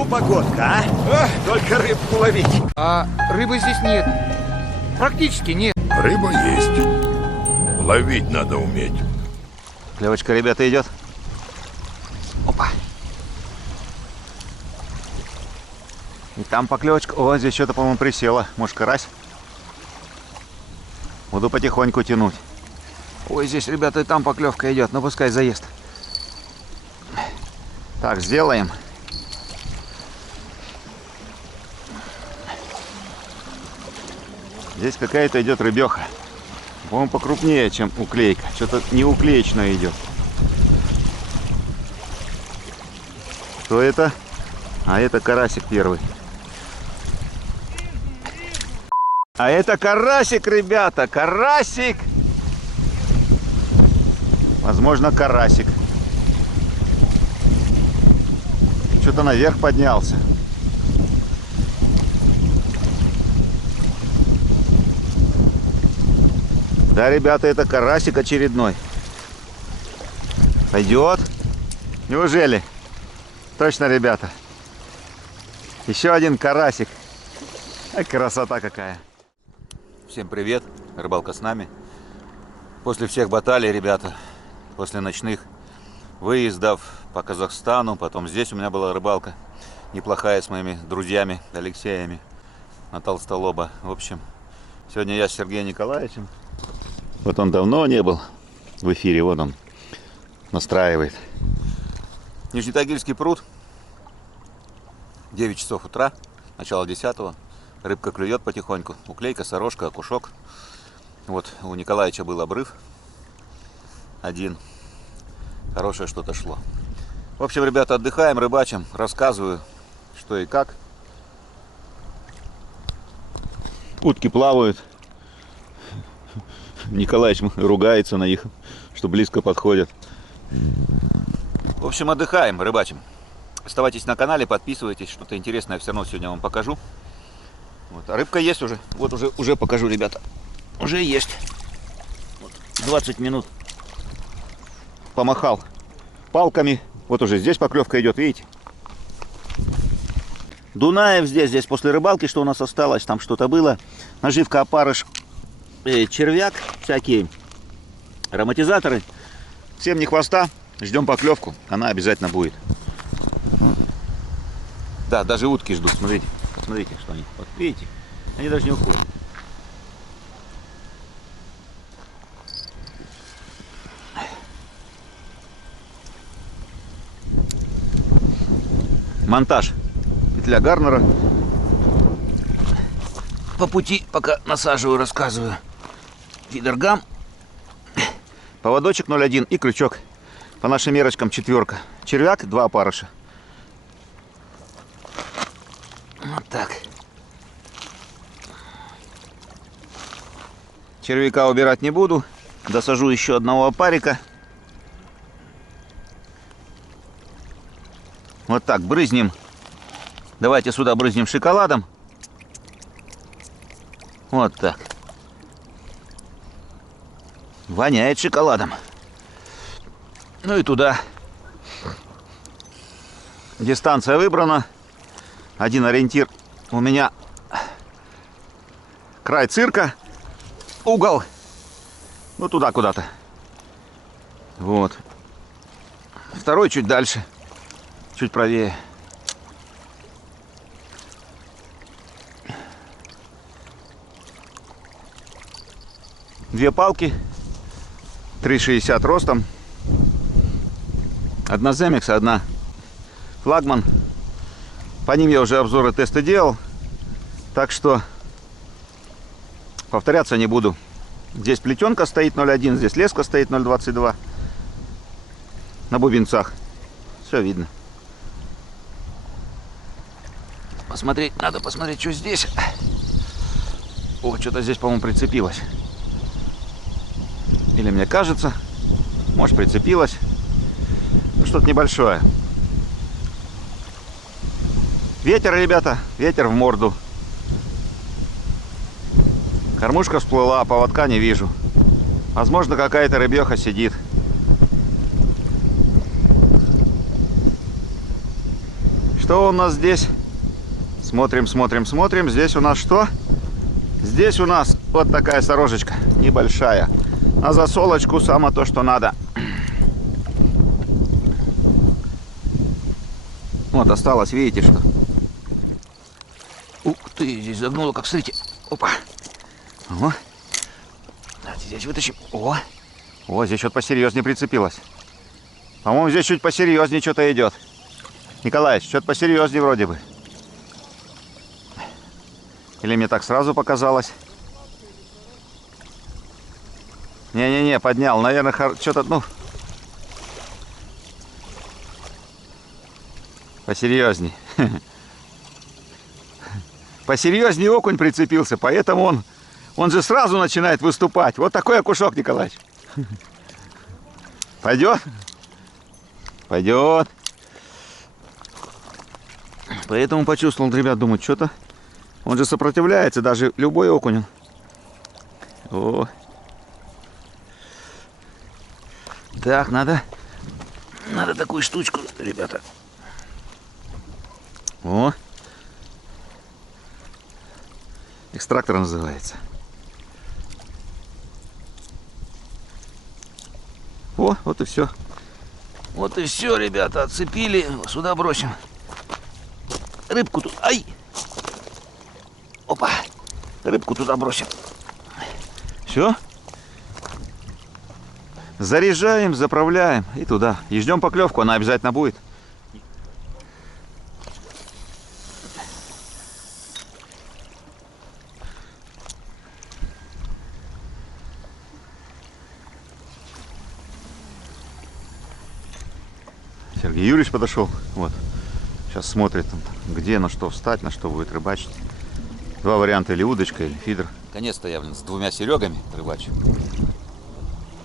Ну, погодка, а? Только рыбку ловить. А рыбы здесь нет. Практически нет. Рыба есть. Ловить надо уметь. Клевочка, ребята, идет. Опа. И там поклевочка. О, здесь что-то, по-моему, присело. Может, карась? Буду потихоньку тянуть. Ой, здесь, ребята, и там поклевка идет. Ну, пускай заест. Так, сделаем. Здесь какая-то идет рыбеха. По-моему, покрупнее, чем уклейка. Что-то не уклеечное идет. Что это? А это карасик первый. А это карасик, ребята, карасик. Возможно, карасик. Что-то наверх поднялся. Да, ребята, это карасик очередной. Пойдет? Неужели? Точно, ребята. Еще один карасик. Ай, красота какая. Всем привет. Рыбалка с нами. После всех баталий, ребята, после ночных выездов по Казахстану, потом здесь у меня была рыбалка неплохая с моими друзьями Алексеями на Толстолоба. В общем, сегодня я с Сергеем Николаевичем. Вот он давно не был в эфире, вот он настраивает. Нижнетагильский пруд, 9 часов утра, начало 10-го. Рыбка клюет потихоньку, уклейка, сорожка, окушок. Вот у Николаевича был обрыв один, хорошее что-то шло. В общем, ребята, отдыхаем, рыбачим, рассказываю, что и как. Утки плавают. Николаевич ругается на них, что близко подходят. В общем, отдыхаем, рыбачим. Оставайтесь на канале, подписывайтесь, что-то интересное все равно сегодня вам покажу. Вот. А рыбка есть уже. Вот уже покажу, ребята. Уже есть. Вот, 20 минут помахал палками. Вот уже здесь поклевка идет, видите? Дунаев здесь после рыбалки, что у нас осталось, там что-то было. Наживка, опарыш, червяк, всякие ароматизаторы. Всем не хвоста, ждем поклевку, она обязательно будет. Да, даже утки ждут, смотрите, посмотрите, что они, вот видите, они даже не уходят. Монтаж, петля гарнера. По пути, пока насаживаю, рассказываю. Фидергам, поводочек 0,1 и крючок. По нашим мерочкам 4. Червяк, 2 опарыша. Вот так. Червяка убирать не буду. Досажу еще одного опарика. Вот так, брызнем. Давайте сюда брызнем шоколадом. Вот так. Воняет шоколадом. Ну и туда. Дистанция выбрана. Один ориентир у меня. Край цирка. Угол. Ну туда куда-то. Вот. Второй чуть дальше. Чуть правее. Две палки. 3,60 ростом. Одна Земекс, одна флагман. По ним я уже обзоры, тесты делал. Так что повторяться не буду. Здесь плетенка стоит 0,1, здесь леска стоит 0,22. На бубенцах. Все видно. Посмотреть, надо посмотреть, что здесь. О, что-то здесь, по-моему, прицепилось. Или мне кажется, может, прицепилось. Ну, что-то небольшое. Ветер, ребята, ветер в морду. Кормушка всплыла, поводка не вижу. Возможно, какая-то рыбеха сидит. Что у нас здесь? Смотрим, смотрим, смотрим. Здесь у нас что? Здесь у нас вот такая сорожечка, небольшая. На засолочку само то, что надо. Вот осталось, видите, что? Ух ты, здесь загнуло, как смотрите. Опа. О. Давайте здесь вытащим. О. О, здесь что-то посерьезнее прицепилось. По-моему, здесь чуть посерьезнее что-то идет. Николаевич, что-то посерьезнее вроде бы. Или мне так сразу показалось? Не-не-не, поднял. Наверное, что-то, ну... Посерьезней. Посерьезнее окунь прицепился, поэтому он же сразу начинает выступать. Вот такой окушок, Николаевич. Пойдет? Пойдет. Поэтому почувствовал, ребят, думаю, что-то... Он же сопротивляется, даже любой окунь. О. Так, надо такую штучку, ребята. О. Экстрактор называется. О, вот и все. Вот и все, ребята, отцепили. Сюда бросим. Рыбку тут. Ай! Опа! Рыбку туда бросим. Все. Заряжаем, заправляем и туда. И ждем поклевку, она обязательно будет. Сергей Юрьевич подошел. Вот. Сейчас смотрит, где на что встать, на что будет рыбачить. Два варианта: или удочка, или фидер. Наконец-то я, с двумя Серегами рыбачу.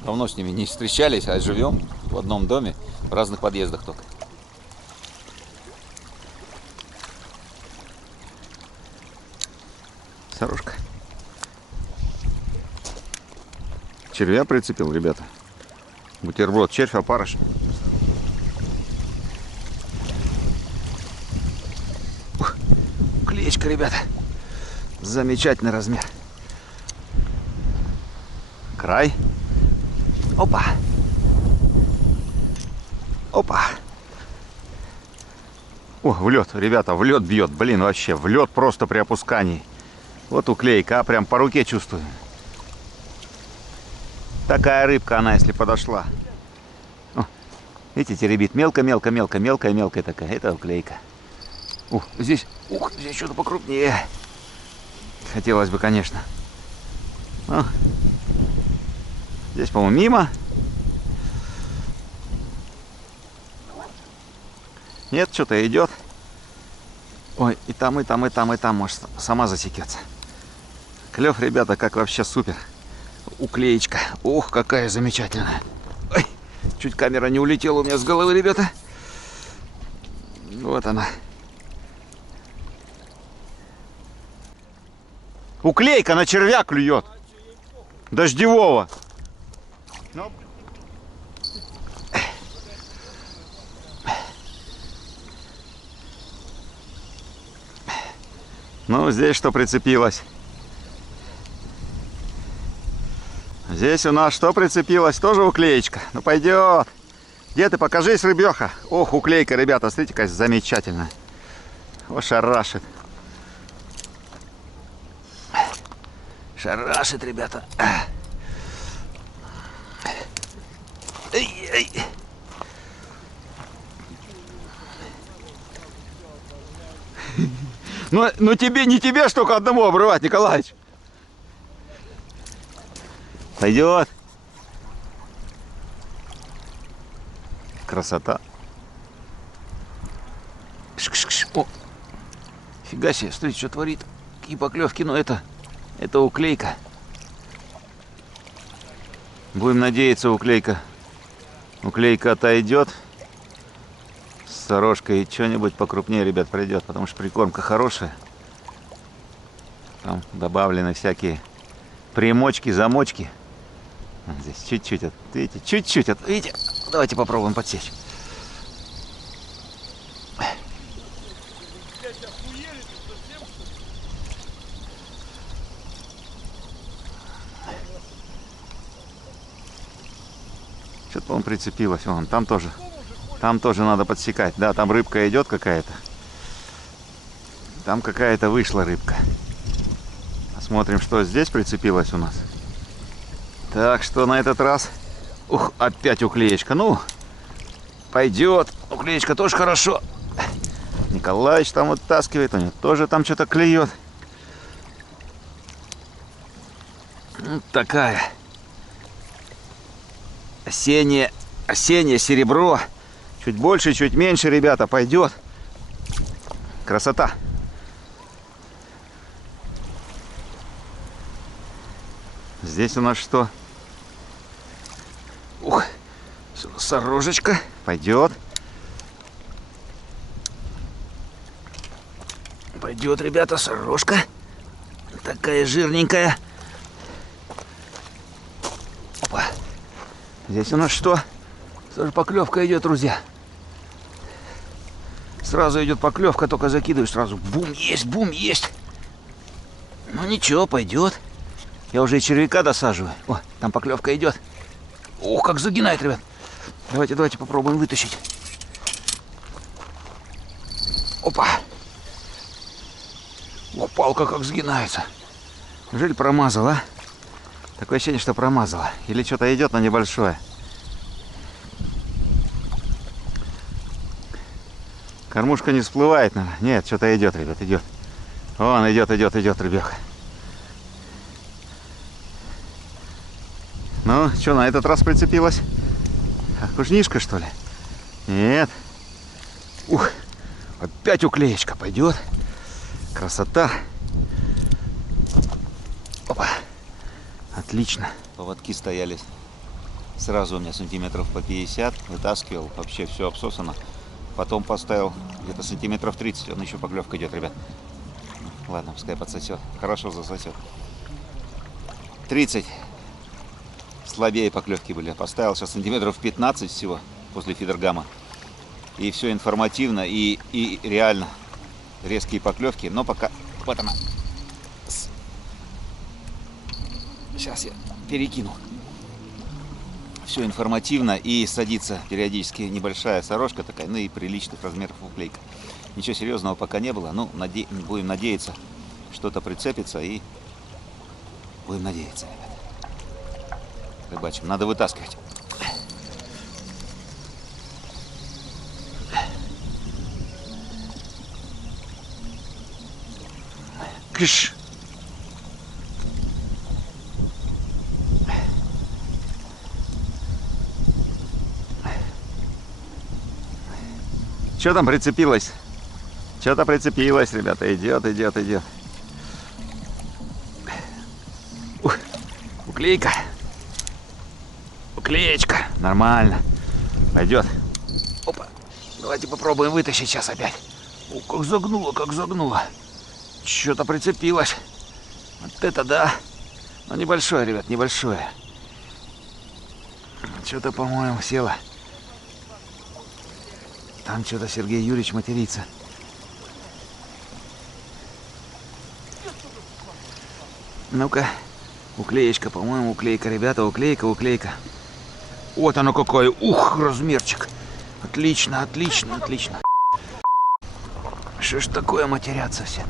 Давно с ними не встречались, а живем в одном доме, в разных подъездах только. Сорожка. Червя прицепил, ребята. Бутерброд, червь, опарыш. Клеечка, ребята. Замечательный размер. Край. Опа. Опа. О, в лед, ребята, в лед бьет. Блин, вообще, в лед просто при опускании. Вот уклейка, прям по руке чувствую. Такая рыбка она, если подошла. О, видите, теребит мелко, мелкая такая. Это уклейка. Здесь что-то покрупнее. Хотелось бы, конечно. Здесь, по-моему, мимо. Нет, что-то идет. Ой, и там, может, сама засекется. Клев, ребята, как вообще супер. Уклеечка. Ох, какая замечательная. Ой, чуть камера не улетела у меня с головы, ребята. Вот она. Уклейка на червя клюет. Дождевого. Ну, здесь что прицепилось? Здесь у нас что прицепилось? Тоже уклеечка. Ну, пойдет. Где ты? Покажись, рыбеха. Ох, уклейка, ребята, смотрите, какая замечательная. О, шарашит. Шарашит, ребята. Эй, эй. Ну тебе, не тебе ж только одному обрывать, Николаевич. Пойдет. Красота. О, фига себе, смотрите, что творит. Какие поклевки, но это уклейка. Будем надеяться, уклейка отойдет. С сорожкой и что-нибудь покрупнее, ребят, придет, потому что прикормка хорошая. Там добавлены всякие примочки, замочки. Здесь чуть-чуть, видите, чуть-чуть, видите. Давайте попробуем подсечь. Что-то, по-моему, прицепилось. Вон, там тоже надо подсекать. Да, там рыбка идет какая-то. Там какая-то вышла рыбка. Посмотрим, что здесь прицепилось у нас. Так, что на этот раз? Ух, опять уклеечка. Ну, пойдет. Уклеечка тоже хорошо. Николаевич там вытаскивает. У него тоже там что-то клюет. Вот такая. Осеннее серебро. Чуть больше, чуть меньше, ребята, пойдет. Красота. Здесь у нас что? Ух, сорожечка. Пойдет. Пойдет, ребята, сорожка. Такая жирненькая. Опа. Здесь у нас что? Тоже поклевка идет, друзья. Сразу идет поклевка, только закидываешь сразу. Бум, есть, бум, есть. Ну ничего, пойдет. Я уже и червяка досаживаю. О, там поклевка идет. Ох, как загинает, ребят. Давайте попробуем вытащить. Опа. О, палка как сгинается. Неужели промазала, а? Такое ощущение, что промазала. Или что-то идет, но небольшое. Кормушка не всплывает, наверное. Нет, что-то идет, ребят, идет. Вон, идет, ребята. Ну, что, на этот раз прицепилась? Окунишка, что ли? Нет. Ух, опять уклеечка пойдет. Красота. Опа. Отлично. Поводки стояли сразу у меня сантиметров по 50. Вытаскивал. Вообще все обсосано. Потом поставил где-то сантиметров 30. Он еще поклевка идет, ребят. Ладно, пускай подсосет. Хорошо засосет. 30. Слабее поклевки были. Поставил сейчас сантиметров 15 всего после фидергама. И все информативно и реально резкие поклевки. Но пока... Вот она. Сейчас я перекину. Все информативно и садится периодически небольшая сорожка такая, ну и приличных размеров уклейка. Ничего серьезного пока не было. Ну, будем надеяться, что-то прицепится и будем надеяться, ребят. Рыбачим. Надо вытаскивать. Кыш. Что там прицепилось? Что-то прицепилось, ребята. Идет. Ух, уклейка. Уклеечка. Нормально. Пойдет. Опа. Давайте попробуем вытащить сейчас опять. О, как загнуло. Что-то прицепилось. Вот это да. Но небольшое, ребят, небольшое. Что-то, по-моему, село. Там что-то Сергей Юрьевич матерится. Ну-ка. Уклеечка, по-моему, уклейка, ребята, уклейка. Вот оно какое. Ух, размерчик. Отлично. Что ж такое матерятся все?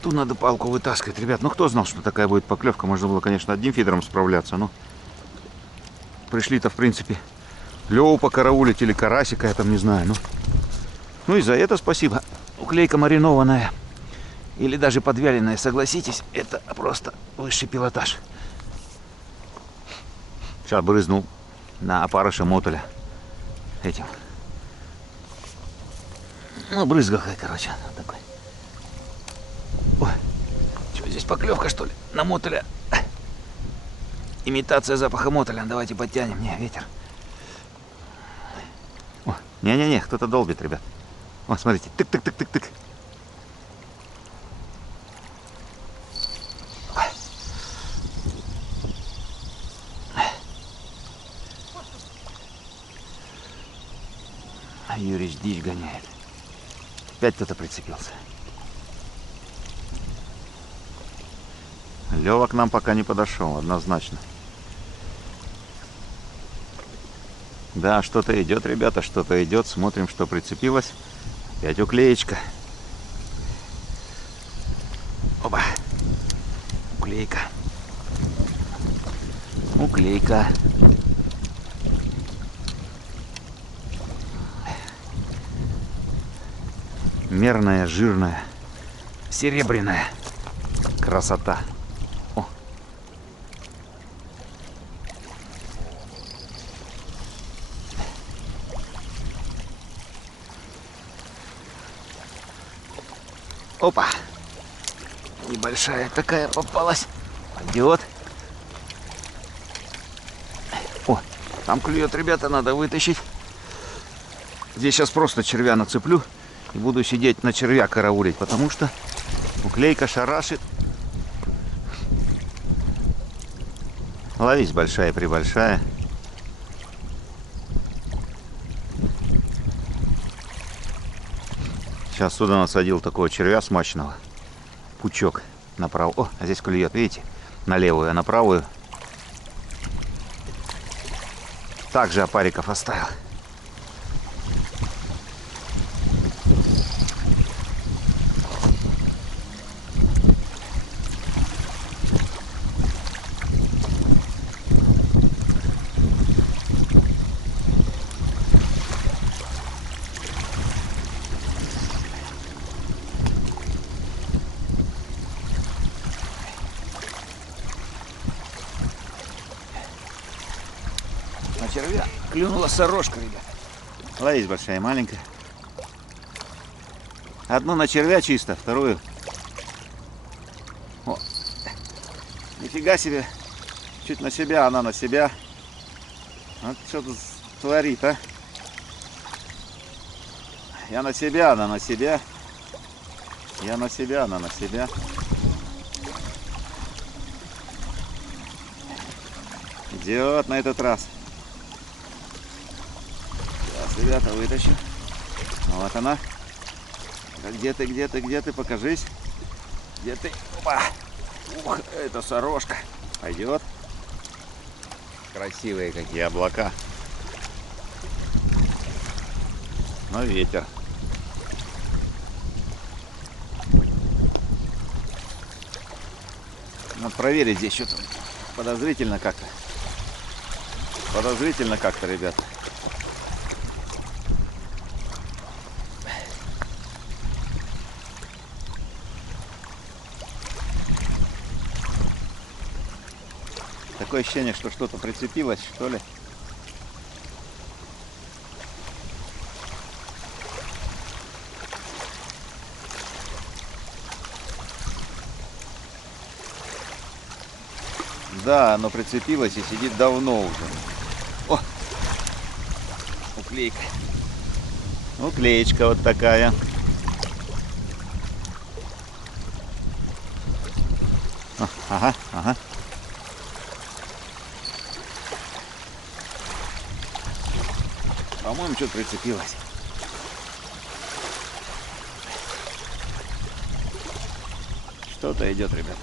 Тут надо палку вытаскивать, ребят. Ну, кто знал, что такая будет поклевка? Можно было, конечно, одним фидером справляться, но... Пришли-то, в принципе, Лёву покараулить или карасика, я там не знаю. Ну и за это спасибо. Уклейка маринованная или даже подвяленная, согласитесь, это просто высший пилотаж. Сейчас брызнул на опарыша мотоля этим. Ну, брызгахой, короче, такой. Ой, что, здесь поклевка, что ли, на мотоля? Имитация запаха мотоля. Давайте подтянем. Не, ветер. О, не-не-не, кто-то долбит, ребят. О, смотрите. Тык-тык-тык-тык-тык. А Юрич дичь гоняет. Опять кто-то прицепился. Лёва к нам пока не подошел, однозначно. Да, что-то идет, ребята, что-то идет. Смотрим, что прицепилось. Опять уклеечка. Оба. Уклейка. Уклейка. Мерная, жирная. Серебряная. Красота. О. Опа. Небольшая такая попалась. Пойдет. О, там клюет, ребята, надо вытащить. Здесь сейчас просто червя нацеплю и буду сидеть на червя караулить, потому что Уклейка шарашит. Ловись большая-пребольшая. Сейчас сюда насадил такого червя смачного. Пучок направо. О, а здесь клюет, видите? На левую, а на правую. Также опариков оставил. на червя клюнула сорожка, ребят. Ловись большая и маленькая. Одну на червя чисто, вторую. О, нифига себе. Чуть на себя, она на себя. Вот что тут творит, а? Я на себя, она на себя. Я на себя, она на себя. Идет на этот раз. Сейчас, ребята, вытащу. Вот она. Где ты, где ты, где ты? Покажись. Где ты? Опа! Ух, это сорожка. Пойдет. Красивые какие облака. Но ветер. Надо проверить здесь что-то. Подозрительно как-то. Подозрительно как-то, ребята. Такое ощущение, что что-то прицепилось, что ли. Да, оно прицепилось и сидит давно уже. О! Уклейка. Уклеечка вот такая. Ага, ага. По-моему, что-то прицепилось. Что-то идет, ребята.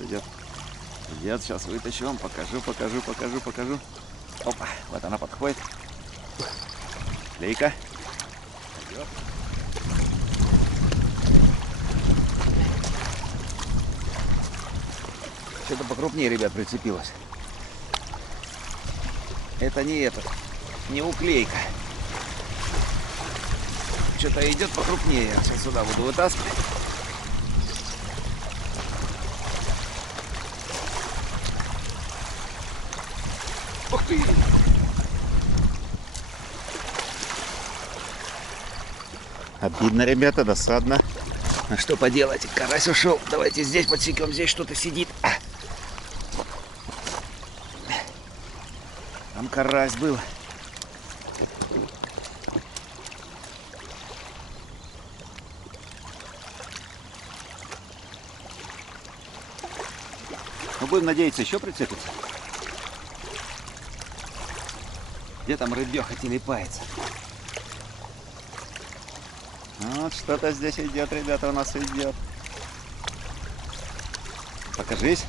Идет. Идет, сейчас вытащу вам, покажу. Опа, вот она подходит. Клейка. Идет. Что-то покрупнее, ребят, прицепилось. Это не этот, не уклейка. Что-то идет покрупнее. Я сейчас сюда буду вытаскивать. Ух ты! Обидно, ребята, досадно. А что поделать? Карась ушел. Давайте здесь подсекем. Здесь что-то сидит. Там карась был. будем надеяться, еще прицепится. Где там рыбеха телепается? Вот что-то здесь идет, ребята, у нас идет. Покажись.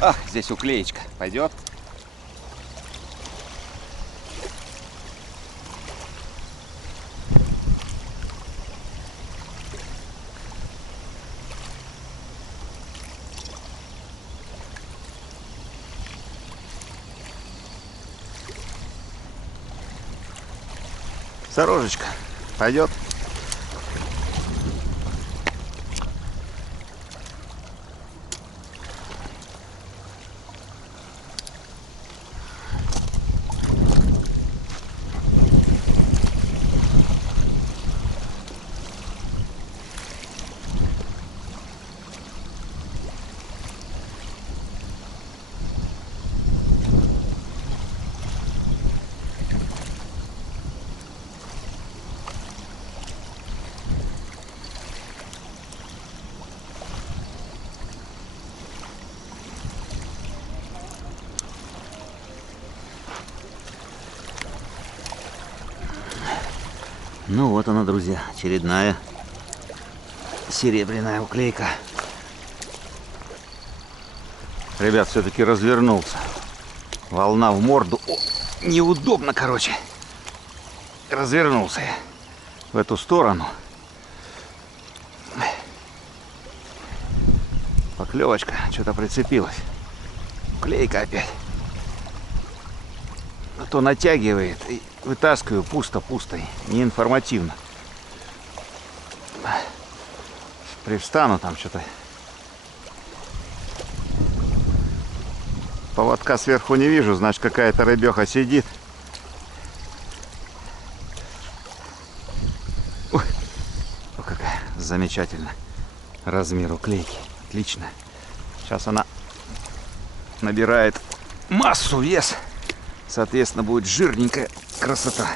Ах, здесь уклеечка. Пойдет. Сорожечка. Пойдет. Ну вот она, друзья, очередная серебряная уклейка. Ребят, все-таки развернулся. Волна в морду. О, неудобно, короче. Развернулся я в эту сторону. Поклевочка что-то прицепилась. Уклейка опять. А то натягивает и вытаскиваю пусто-пусто, неинформативно. Привстану там что-то. Поводка сверху не вижу, значит какая-то рыбеха сидит. Ой, о, какая замечательная размер уклейки. Отлично. Сейчас она набирает массу, вес. Соответственно, будет жирненькая красота.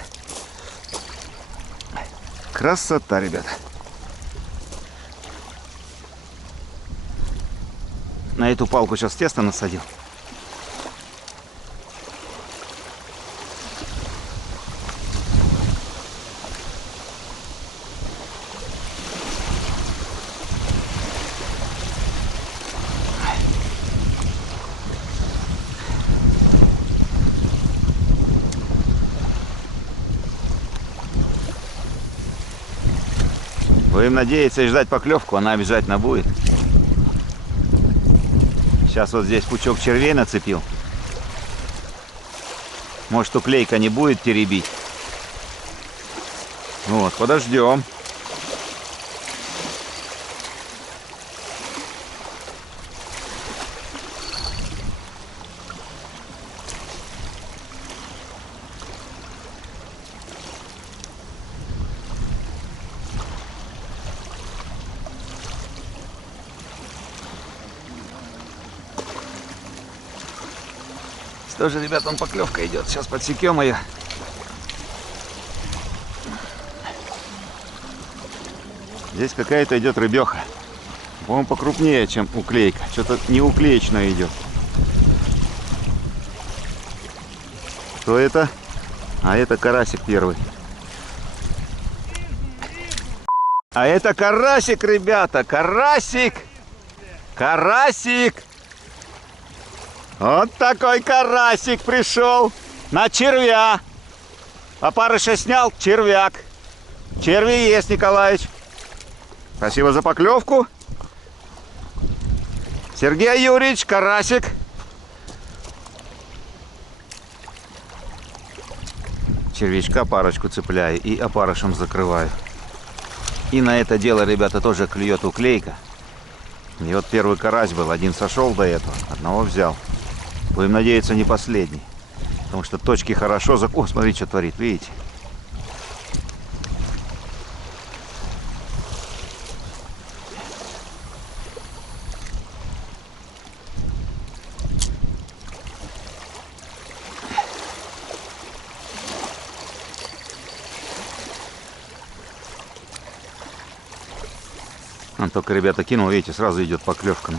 Красота, ребята. На эту палку сейчас тесто насадил. Будем надеяться и ждать поклевку, она обязательно будет. Сейчас вот здесь пучок червей нацепил. Может, уклейка не будет теребить. Вот, подождем. Тоже, ребят, он поклевка идет. Сейчас подсекем ее. Здесь какая-то идет рыбеха. По-моему, покрупнее, чем уклейка. Что-то не уклеечное идет. Кто это? А это карасик первый. А это карасик, ребята. Карасик! Карасик! Вот такой карасик пришел на червя. Опарыша снял, червяк. Черви есть, Николаевич. Спасибо за поклевку. Сергей Юрьевич, карасик. Червячка парочку цепляю и опарышем закрываю. И на это дело, ребята, тоже клюет уклейка. И вот первый карась был, один сошел до этого, одного взял. Будем надеяться, не последний. Потому что точки хорошо... О, смотри, что творит, видите? Он только, ребята, кинул, видите, сразу идет поклевка.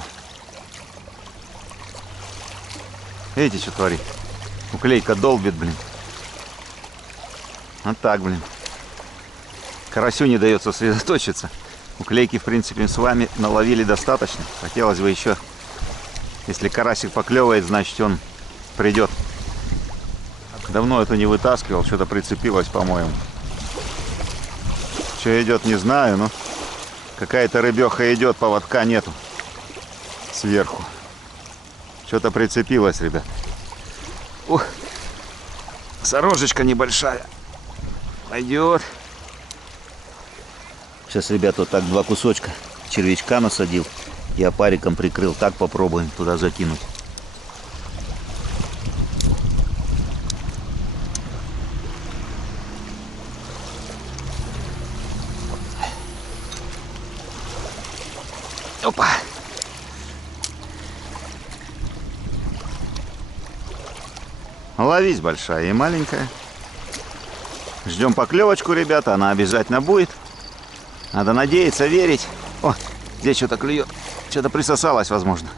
Видите, что творит? Уклейка долбит, блин. Вот так, блин. Карасю не дает сосредоточиться. Уклейки, в принципе, с вами наловили достаточно. Хотелось бы еще. Если карасик поклевывает, значит он придет. Давно это не вытаскивал, что-то прицепилось, по-моему. Что идет, не знаю, но какая-то рыбеха идет, поводка нету. Сверху. Что-то прицепилось, ребят. Ух, сорожечка небольшая. Пойдет. Сейчас, ребята, вот так 2 кусочка червячка насадил. И опариком прикрыл. Так попробуем туда закинуть. Опа! Ловись большая и маленькая. Ждем поклевочку, ребята. Она обязательно будет. Надо надеяться, верить. О, здесь что-то клюет. Что-то присосалось, возможно.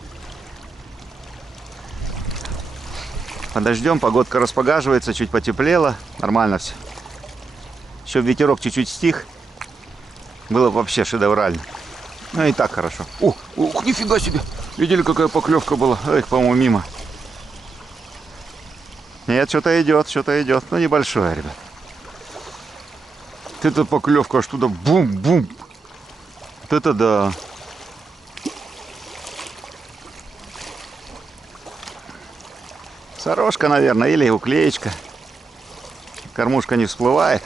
Подождем. Погодка распогаживается. Чуть потеплело. Нормально все. Еще ветерок чуть-чуть стих. Было бы вообще шедеврально. Ну и так хорошо. Ух, нифига себе. Видели, какая поклевка была? Эх, по-моему, мимо. Нет, что-то идет, что-то идет. Ну, небольшое, ребят. Вот это поклевка, аж туда бум-бум. Вот это да. Сорожка, наверное, или уклеечка. Кормушка не всплывает.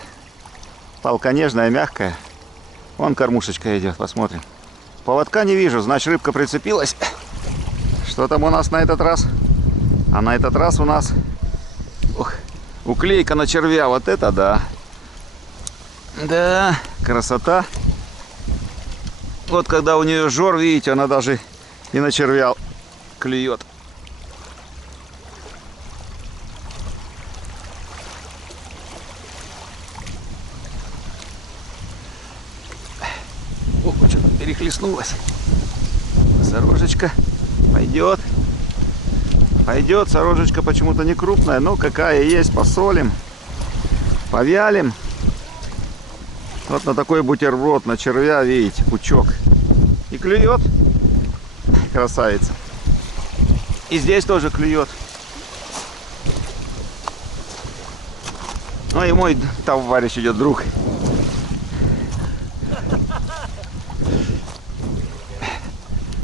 Палка нежная, мягкая. Вон кормушечка идет, посмотрим. Поводка не вижу, значит, рыбка прицепилась. Что там у нас на этот раз? А на этот раз у нас... Ух, уклейка на червя, вот это да. Да, красота. Вот когда у нее жор, видите, она даже и на червя клюет. Ох, что-то перехлестнулась. Сорожечка пойдет. Пойдет, сорожечка почему-то не крупная, но какая есть, посолим, повялим. Вот на такой бутерброд, на червя, видите, пучок. И клюет. Красавица. И здесь тоже клюет. Ну и мой товарищ идет, друг.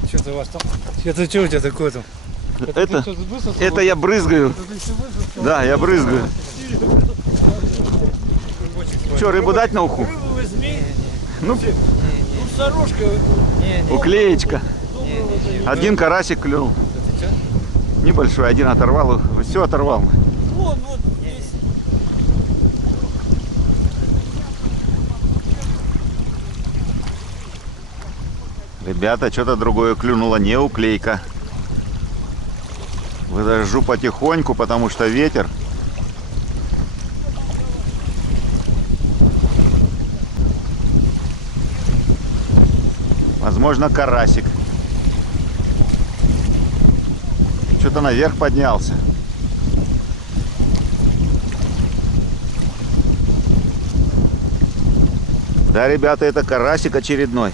Что-то у вас там? Это что у тебя такое там? Это я брызгаю. Да, я брызгаю. Что, рыбу дать на уху? Рыбу возьми. Ну, Сорожка. уклеечка. Один карасик клюнул. Небольшой, один оторвал. Все оторвал. Вот здесь. Ребята, что-то другое клюнуло, не уклейка. Выдержу потихоньку, потому что ветер. Возможно, карасик. Что-то наверх поднялся. Да, ребята, это карасик очередной.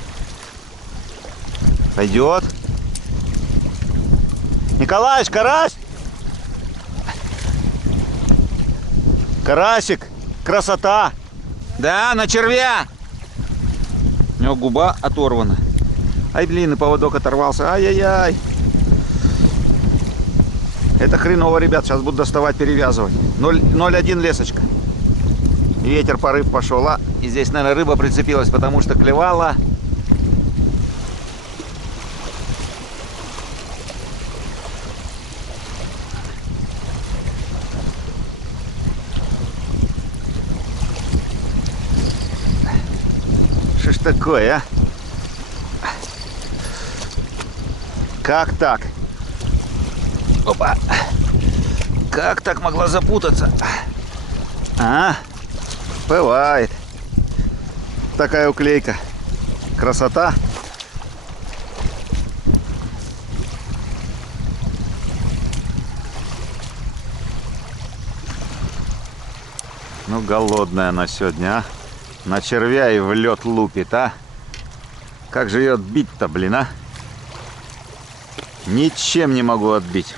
Пойдет. Николаевич, карась! Карасик, красота! Да, на червя! У него губа оторвана. Ай, блин, и поводок оторвался. Ай-яй-яй. Это хреново, ребят. Сейчас буду доставать, перевязывать. 0,1 лесочка. Ветер, порыв пошел. И здесь, наверное, рыба прицепилась, потому что клевала. Что ж такое, а? Как так? Опа! Как так могла запутаться? А? Бывает. Такая уклейка. Красота. Ну, голодная она сегодня, а? На червя и в лед лупит, а? Как же ее отбить-то, блин, а? Ничем не могу отбить.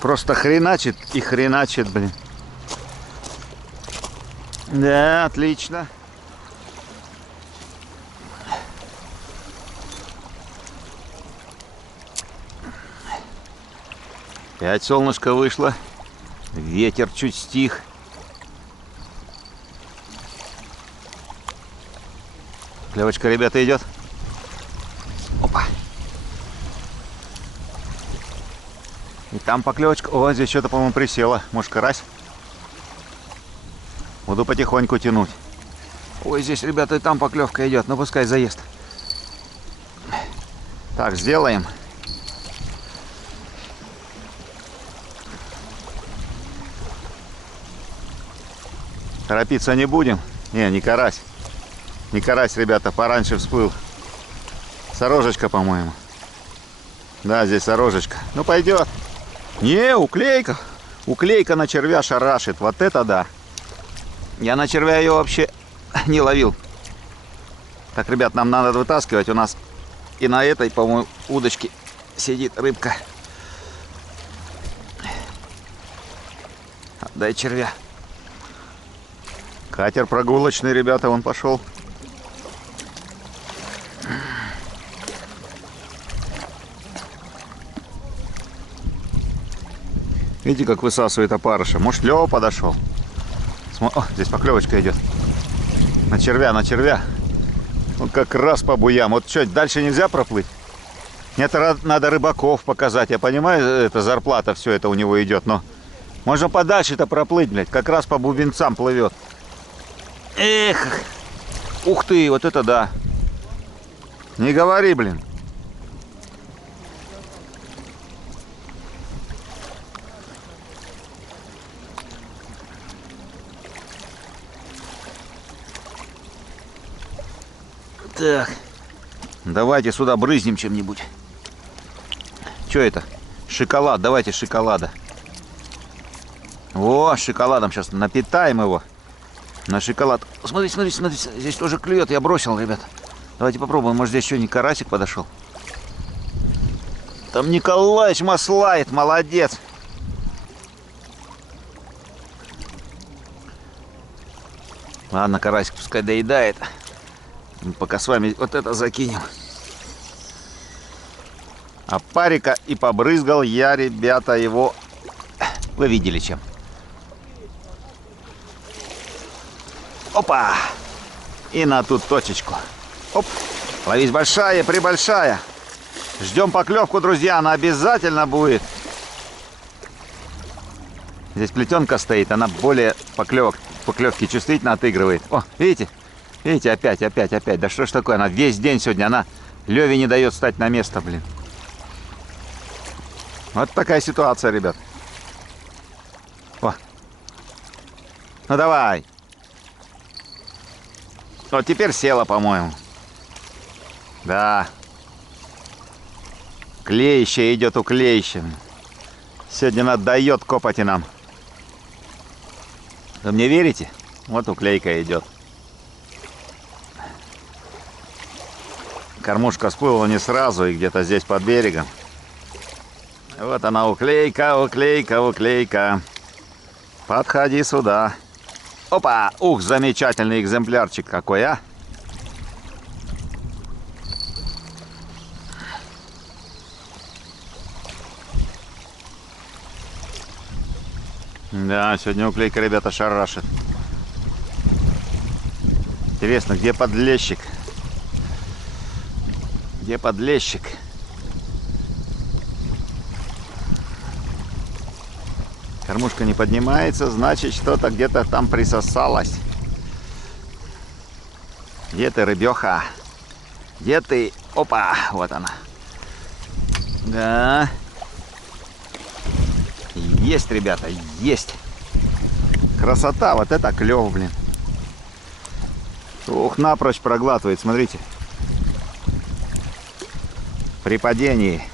Просто хреначит и хреначит, блин. Да, отлично. Опять солнышко вышло. Ветер чуть стих. Клевочка, ребята, идет. Опа. И там поклевочка. О, здесь что-то, по-моему, присело. Может, карась? Буду потихоньку тянуть. Ой, здесь, ребята, и там поклевка идет. Ну, пускай заест. Так, сделаем. Торопиться не будем. Не карась. Не карась, ребята, пораньше всплыл. Сорожечка, по-моему. Да, здесь сорожечка. Ну, пойдет. Не, уклейка. Уклейка на червя шарашит. Вот это да. Я на червя ее вообще не ловил. Так, ребят, нам надо вытаскивать. У нас и на этой, по-моему, удочке сидит рыбка. Отдай червя. Катер прогулочный, ребята, он пошел. Видите, как высасывает опарыша. Может, Лёва подошел. О, здесь поклевочка идет. На червя, на червя. Ну, как раз по буям. Вот что, дальше нельзя проплыть? Это надо рыбаков показать. Я понимаю, это зарплата, все это у него идет. Но можно подальше-то проплыть, блядь. Как раз по бубенцам плывет. Эх. Ух ты, вот это да. Не говори, блин. Так, давайте сюда брызнем чем-нибудь. Что это? Шоколад, давайте шоколада. О, шоколадом сейчас напитаем его. На шоколад. Смотрите, смотрите, смотрите, здесь тоже клюет. Я бросил, ребят. Давайте попробуем, может здесь еще не карасик подошел. Там Николаевич маслает, молодец. Ладно, карасик пускай доедает. Мы пока с вами вот это закинем. А парика и побрызгал я, ребята, его. Вы видели чем. Опа! И на ту точечку. Оп! Ловись большая, прибольшая. Ждем поклевку, друзья, она обязательно будет. Здесь плетенка стоит, она более поклевки чувствительно отыгрывает. О, видите? Видите, опять. Да что ж такое, она весь день сегодня, она Леве не дает встать на место, блин. Вот такая ситуация, ребят. О. Ну давай. Вот теперь села, по-моему. Да. Клеище идет уклеище. Сегодня она дает копоти нам. Вы мне верите? Вот уклейка идет. Кормушка всплыла не сразу и где-то здесь под берегом. Вот она, уклейка. Подходи сюда. Опа! Ух, замечательный экземплярчик какой, а! Да, сегодня уклейка, ребята, шарашит. Интересно, где подлещик? Где подлещик? Кормушка не поднимается, значит, что-то где-то там присосалось. Где ты, рыбеха? Где ты? Опа, вот она. Да. Есть, ребята, есть. Красота, вот это клёв, блин. Ух, напрочь проглатывает, смотрите. При падении.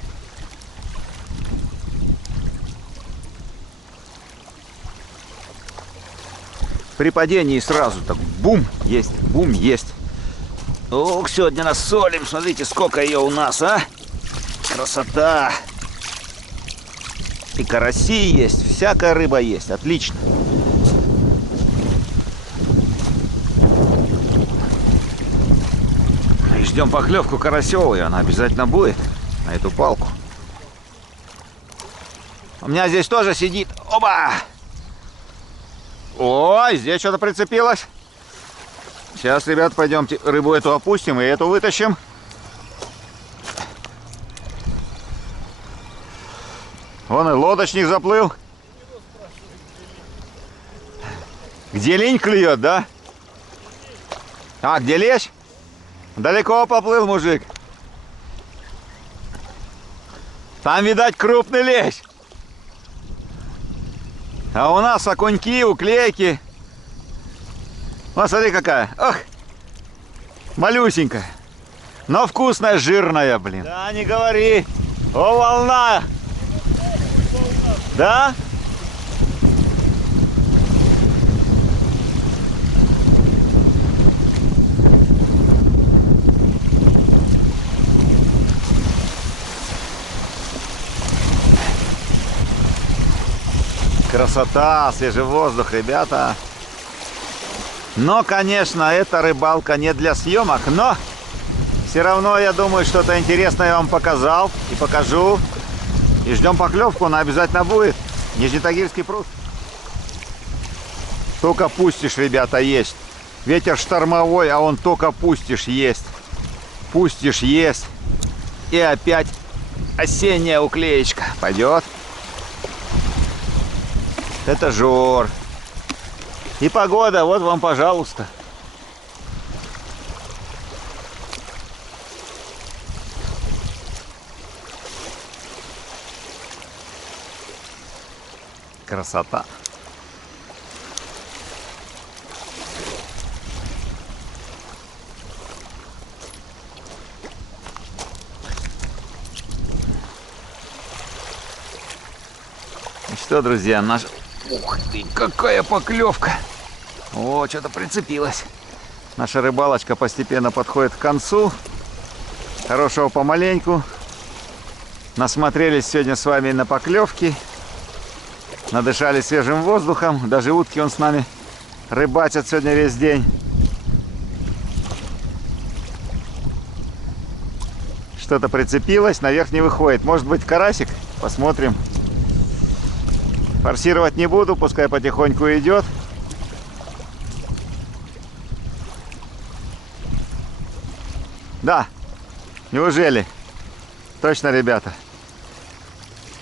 При падении сразу так бум есть, бум есть. Ох, сегодня нас солим. Смотрите, сколько ее у нас, а? Красота. И караси есть, всякая рыба есть. Отлично. И ждем поклевку карасевую. Она обязательно будет на эту палку. У меня здесь тоже сидит. Оба! Ой, здесь что-то прицепилось. Сейчас, ребят, пойдемте рыбу эту опустим и эту вытащим. Вон и лодочник заплыл. Где линь клюет, да? А, где лещ? Далеко поплыл мужик. Там, видать, крупный лещ. А у нас окуньки, уклейки. Вот смотри какая. Ох, малюсенькая. Но вкусная, жирная, блин. Да, не говори. О, волна. Да? Красота, свежий воздух, ребята. Но, конечно, эта рыбалка не для съемок, но все равно, я думаю, что-то интересное я вам показал и покажу. И ждем поклевку, она обязательно будет. Нижнетагильский пруд. Только пустишь, ребята, есть. Ветер штормовой, а он только пустишь, есть. Пустишь, есть. И опять осенняя уклеечка. Пойдет. Это жор. И погода, вот вам, пожалуйста. Красота. Ну что, друзья, наш... Ух ты, какая поклевка! О, что-то прицепилось. Наша рыбалочка постепенно подходит к концу. Хорошего помаленьку. Насмотрелись сегодня с вами на поклевки. Надышали свежим воздухом. Даже утки он с нами рыбачат сегодня весь день. Что-то прицепилось, наверх не выходит. Может быть, карасик? Посмотрим. Форсировать не буду, пускай потихоньку идет. Да, неужели? Точно, ребята.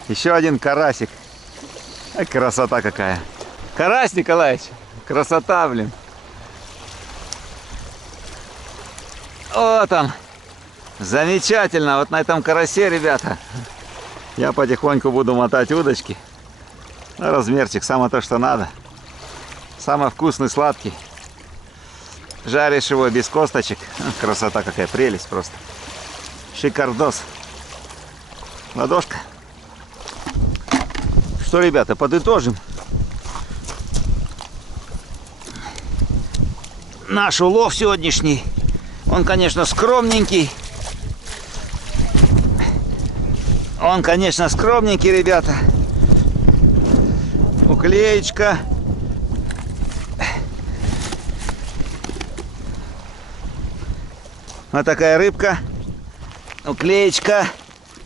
Еще один карасик. Ай, красота какая. Карась, Николаевич. Красота, блин. Вот он. Замечательно. Вот на этом карасе, ребята, я потихоньку буду мотать удочки. Размерчик, самое то, что надо. Самый вкусный, сладкий. Жаришь его без косточек. Красота какая, прелесть просто. Шикардос. Ладошка. Что, ребята, подытожим. Наш улов сегодняшний, он, конечно, скромненький. Он, конечно, скромненький, ребята. Уклеечка. Вот такая рыбка. Уклеечка.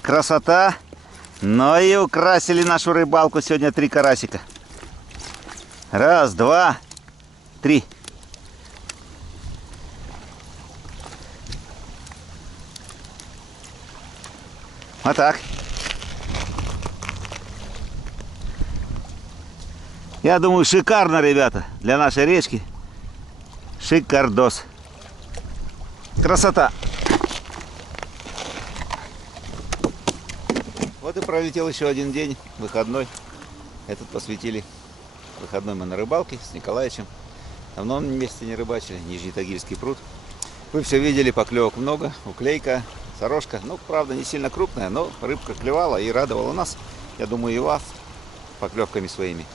Красота. Но и украсили нашу рыбалку сегодня 3 карасика. Раз, два, 3. Вот так. Я думаю, шикарно, ребята, для нашей речки. Шикардос. Красота. Вот и пролетел еще один день, выходной. Этот посвятили выходной мы на рыбалке с Николаевичем. Давно вместе не рыбачили, Нижнетагильский пруд. Вы все видели, поклевок много, уклейка, сорожка. Ну, правда, не сильно крупная, но рыбка клевала и радовала нас. Я думаю, и вас поклевками своими.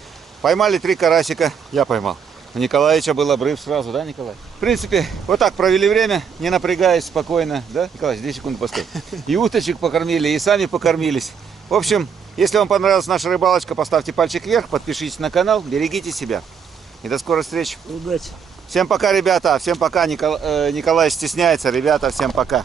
Поймали 3 карасика, я поймал. У Николаевича был обрыв сразу, да, Николай? В принципе, вот так провели время, не напрягаясь, спокойно, да, Николай, 2 секунды постой. И уточек покормили, и сами покормились. В общем, если вам понравилась наша рыбалочка, поставьте пальчик вверх, подпишитесь на канал, берегите себя. И до скорой встречи. Удачи. Всем пока, ребята, всем пока. Николай стесняется, ребята, всем пока.